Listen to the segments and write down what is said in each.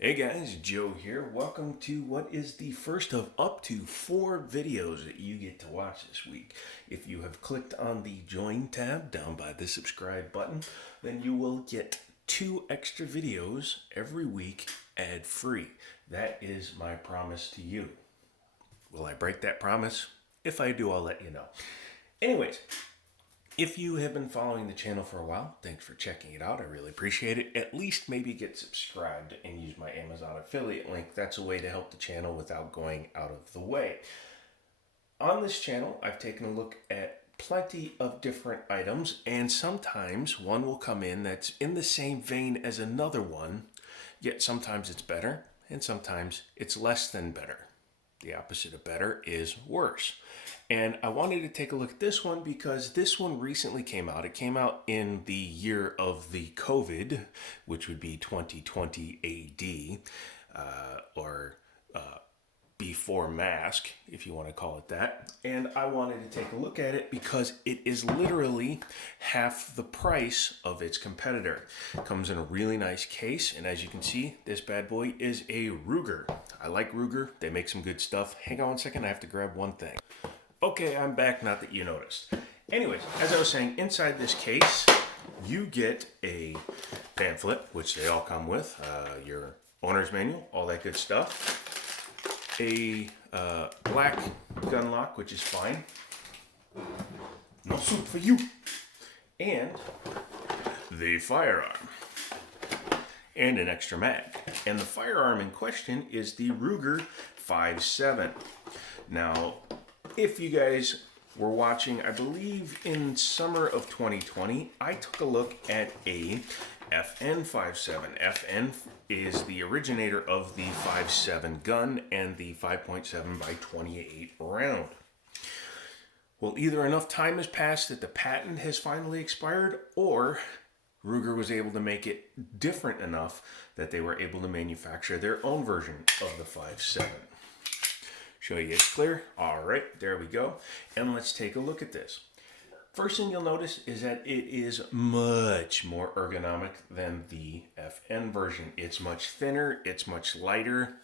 Hey guys, Joe here. Welcome to what is the first of up to 4 videos that you get to watch this week. If you have clicked on the join tab down by the subscribe button, then you will get 2 extra videos every week ad free. That is my promise to you. Will I break that promise? If I do, I'll let you know. Anyways, if you have been following the channel for a while, thanks for checking it out. I really appreciate it. At least maybe get subscribed and use my Amazon affiliate link. That's a way to help the channel without going out of the way. On this channel, I've taken a look at plenty of different items, and sometimes one will come in that's in the same vein as another one, yet sometimes it's better and sometimes it's less than better. The opposite of better is worse. And I wanted to take a look at this one because this one recently came out. It came out in the year of the COVID, which would be 2020 AD, or before mask, if you want to call it that. And I wanted to take a look at it because it is literally half the price of its competitor. It comes in a really nice case, and as you can see, this bad boy is a Ruger. I like Ruger. They make some good stuff. Hang on one second, I have to grab one thing. Okay, I'm back, not that you noticed. Anyways, as I was saying, inside this case, you get a pamphlet, which they all come with, your owner's manual, all that good stuff. A black gun lock, which is fine. No soup for you. And the firearm. And an extra mag. And the firearm in question is the Ruger 5.7. Now, if you guys were watching, I believe in summer of 2020, I took a look at a FN 5.7. FN is the originator of the 5.7 gun and the 5.7 by 28 round. Well, either enough time has passed that the patent has finally expired, or Ruger was able to make it different enough that they were able to manufacture their own version of the 5.7. Show you it's clear. All right, there we go. And let's take a look at this. First thing you'll notice is that it is much more ergonomic than the FN version. It's much thinner, it's much lighter.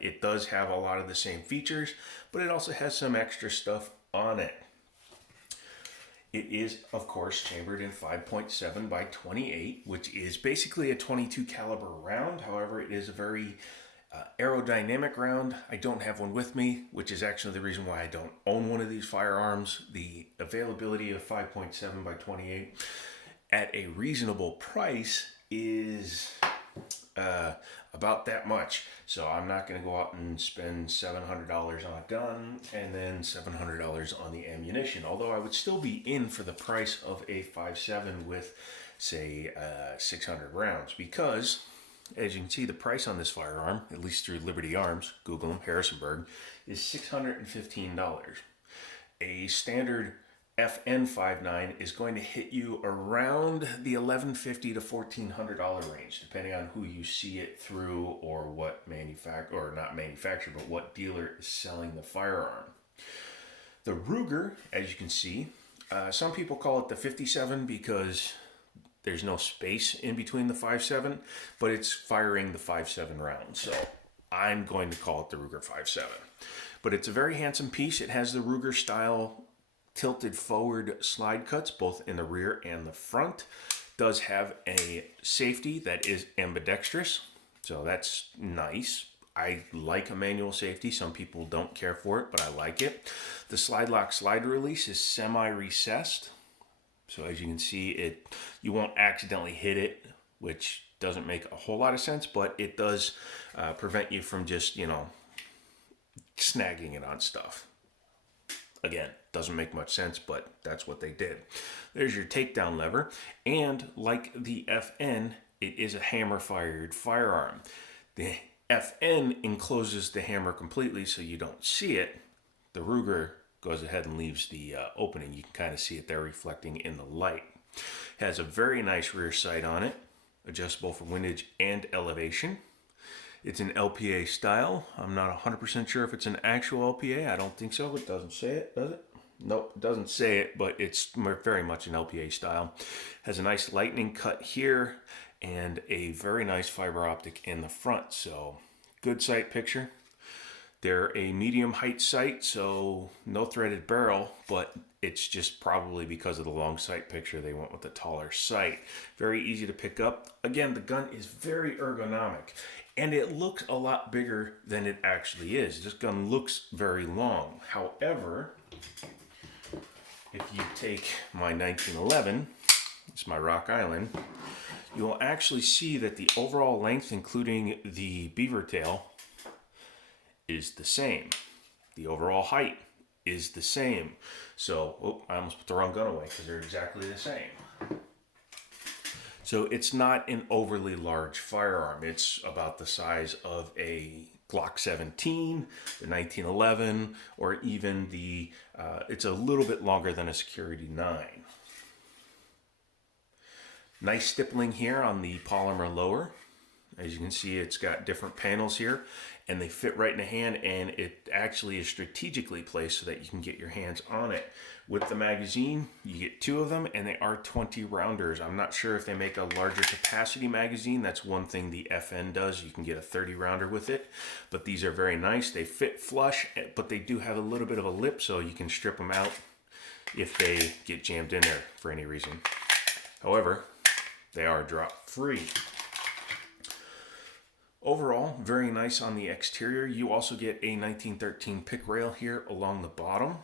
It does have a lot of the same features, but it also has some extra stuff on it. It is, of course, chambered in 5.7 by 28, which is basically a 22 caliber round. However, it is a very aerodynamic round. I don't have one with me, which is actually the reason why I don't own one of these firearms. The availability of 5.7 by 28 at a reasonable price is about that much. So I'm not going to go out and spend $700 on a gun and then $700 on the ammunition. Although I would still be in for the price of a 5.7 with, say, 600 rounds, because as you can see, the price on this firearm, at least through Liberty Arms, Google them, Harrisonburg, is $615. A standard FN 5.9 is going to hit you around the $1,150 to $1,400 range, depending on who you see it through or what but what dealer is selling the firearm. The Ruger, as you can see, some people call it the 57 because there's no space in between the 5.7, but it's firing the 5.7 round. So I'm going to call it the Ruger 5.7. But it's a very handsome piece. It has the Ruger style tilted forward slide cuts, both in the rear and the front. Does have a safety that is ambidextrous, so that's nice. I like a manual safety. Some people don't care for it, but I like it. The slide lock slide release is semi-recessed. So as you can see, you won't accidentally hit it, which doesn't make a whole lot of sense, but it does prevent you from just, snagging it on stuff. Again, doesn't make much sense, but that's what they did. There's your takedown lever, and like the FN, it is a hammer-fired firearm. The FN encloses the hammer completely so you don't see it. The Ruger goes ahead and leaves the opening. You can kind of see it there reflecting in the light. Has a very nice rear sight on it, adjustable for windage and elevation. It's an LPA style. I'm not 100% sure if it's an actual LPA. I don't think so. It doesn't say it, does it? Nope, it doesn't say it, but it's very much an LPA style. Has a nice lightning cut here and a very nice fiber optic in the front. So good sight picture. They're a medium height sight, so no threaded barrel, but it's just probably because of the long sight picture they went with the taller sight. Very easy to pick up. Again, the gun is very ergonomic, and it looks a lot bigger than it actually is. This gun looks very long. However, if you take my 1911, it's my Rock Island, you'll actually see that the overall length, including the beaver tail, is the same. The overall height is the same. So, I almost put the wrong gun away because they're exactly the same. So it's not an overly large firearm. It's about the size of a Glock 17, the 1911, or even the, it's a little bit longer than a Security 9. Nice stippling here on the polymer lower. As you can see, it's got different panels here, and they fit right in the hand, and it actually is strategically placed so that you can get your hands on it. With the magazine, you get 2 of them, and they are 20 rounders. I'm not sure if they make a larger capacity magazine. That's one thing the FN does. You can get a 30 rounder with it, but these are very nice. They fit flush, but they do have a little bit of a lip, so you can strip them out if they get jammed in there for any reason. However, they are drop free. Overall, very nice on the exterior. You also get a 1913 pick rail here along the bottom,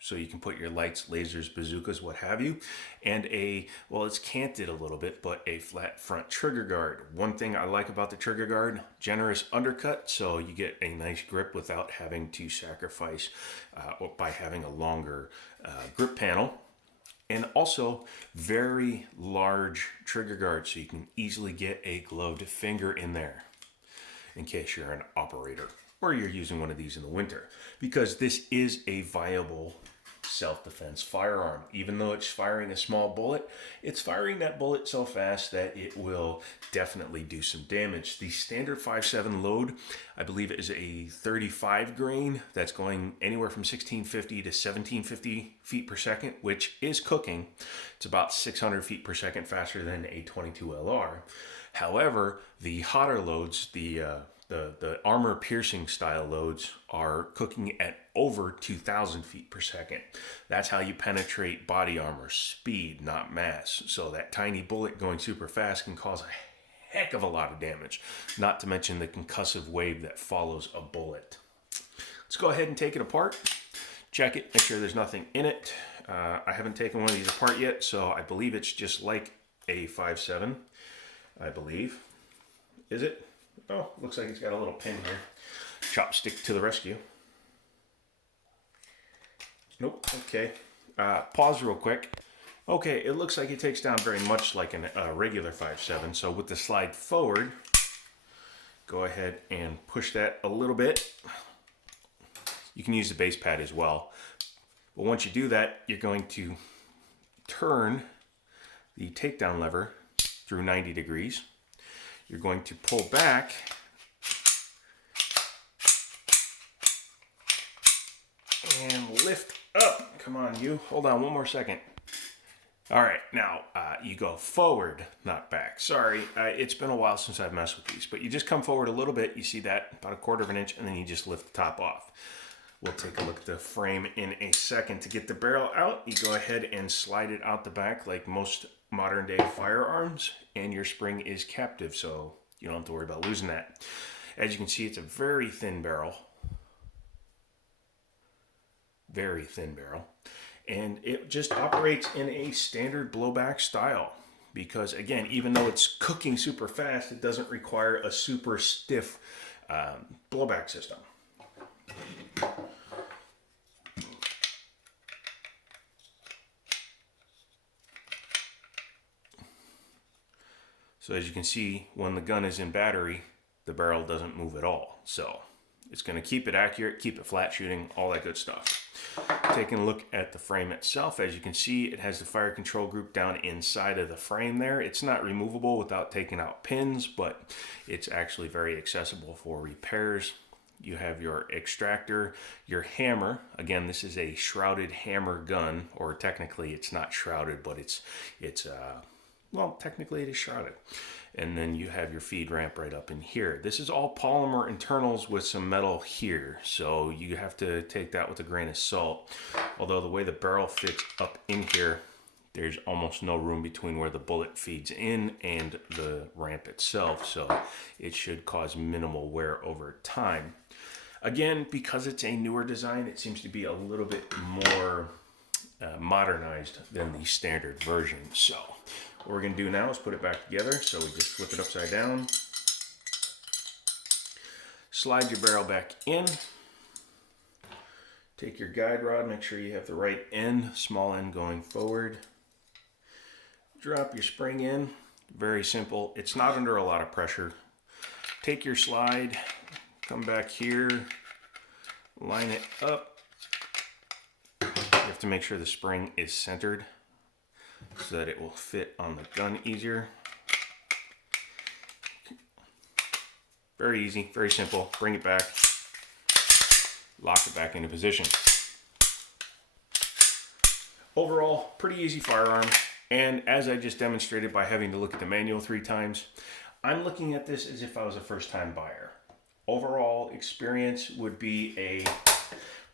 so you can put your lights, lasers, bazookas, what have you. And well, it's canted a little bit, but a flat front trigger guard. One thing I like about the trigger guard, generous undercut, so you get a nice grip without having to sacrifice by having a longer grip panel. And also very large trigger guard, so you can easily get a gloved finger in there in case you're an operator or you're using one of these in the winter, because this is a viable self-defense firearm. Even though it's firing a small bullet, it's firing that bullet so fast that it will definitely do some damage. The standard 5.7 load, I believe, is a 35 grain that's going anywhere from 1650 to 1750 feet per second, which is cooking. It's about 600 feet per second faster than a 22 LR. However, the hotter loads, the armor piercing style loads, are cooking at over 2,000 feet per second. That's how you penetrate body armor, speed, not mass. So that tiny bullet going super fast can cause a heck of a lot of damage, not to mention the concussive wave that follows a bullet. Let's go ahead and take it apart, check it, make sure there's nothing in it. I haven't taken one of these apart yet, so I believe it's just like a 5.7, I believe. Is it? Oh, looks like it's got a little pin here. Chopstick to the rescue. Nope, okay. Pause real quick. Okay, it looks like it takes down very much like a regular 5.7. So with the slide forward, go ahead and push that a little bit. You can use the base pad as well. But once you do that, you're going to turn the takedown lever through 90 degrees. You're going to pull back and lift up. Come on, you. Hold on one more second. All right, now you go forward, not back. Sorry, it's been a while since I've messed with these, but you just come forward a little bit. You see that, about 1/4 inch, and then you just lift the top off. We'll take a look at the frame in a second. To get the barrel out, you go ahead and slide it out the back like most modern day firearms, and your spring is captive, so you don't have to worry about losing that. As you can see, it's a very thin barrel. Very thin barrel. And it just operates in a standard blowback style. Because again, even though it's cooking super fast, it doesn't require a super stiff blowback system. So as you can see, when the gun is in battery, the barrel doesn't move at all. So it's going to keep it accurate, keep it flat shooting, all that good stuff. Taking a look at the frame itself, as you can see, it has the fire control group down inside of the frame there. It's not removable without taking out pins, but it's actually very accessible for repairs. You have your extractor, your hammer. Again, this is a shrouded hammer gun, or technically it's not shrouded, but it's well, technically it is shrouded. And then you have your feed ramp right up in here. This is all polymer internals with some metal here, so you have to take that with a grain of salt. Although the way the barrel fits up in here, there's almost no room between where the bullet feeds in and the ramp itself, so it should cause minimal wear over time. Again, because it's a newer design, it seems to be a little bit more modernized than the standard version. So what we're going to do now is put it back together. So we just flip it upside down, slide your barrel back in, take your guide rod, make sure you have the right end, small end going forward, drop your spring in. Very simple. It's not under a lot of pressure. Take your slide, come back here, line it up. You have to make sure the spring is centered so that it will fit on the gun easier. Very easy, very simple. Bring it back, lock it back into position. Overall, pretty easy firearm. And as I just demonstrated by having to look at the manual 3 times, I'm looking at this as if I was a first-time buyer. Overall experience would be a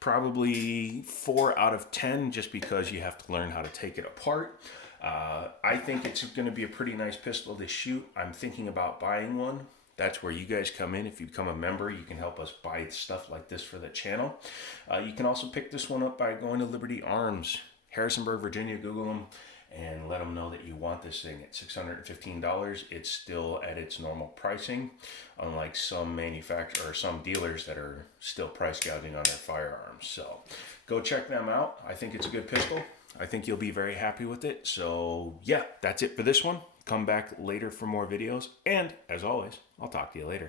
probably 4 out of 10, just because you have to learn how to take it apart. I think it's going to be a pretty nice pistol to shoot. I'm thinking about buying one. That's where you guys come in. If you become a member, you can help us buy stuff like this for the channel. You can also pick this one up by going to Liberty Arms, Harrisonburg, Virginia. Google them and let them know that you want this thing. At $615, it's still at its normal pricing, unlike some manufacturer or some dealers that are still price gouging on their firearms. So go check them out. I think it's a good pistol. I think you'll be very happy with it. So yeah, that's it for this one. Come back later for more videos. And as always, I'll talk to you later.